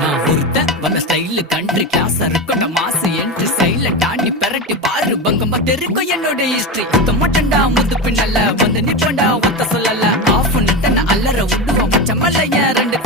நான் ஒருத்தன் வந்த ஸ்டைல் கண்ட்ரி கிளாஸ் இருக்கண்ட மாசு என்ட்ரி சைல தாண்டி பெரட்டி பாரு பங்கமா தெரிக்கும் என்னோட ஹிஸ்டரி குத்த மாட்டேன்டா முந்து பின்னல்ல வந்து நிப்பண்டா ஒத்த சொல்லல ஆஃப் நித்தன அல்லற விடுவோம் மச்சமல்ல என் ரெண்டு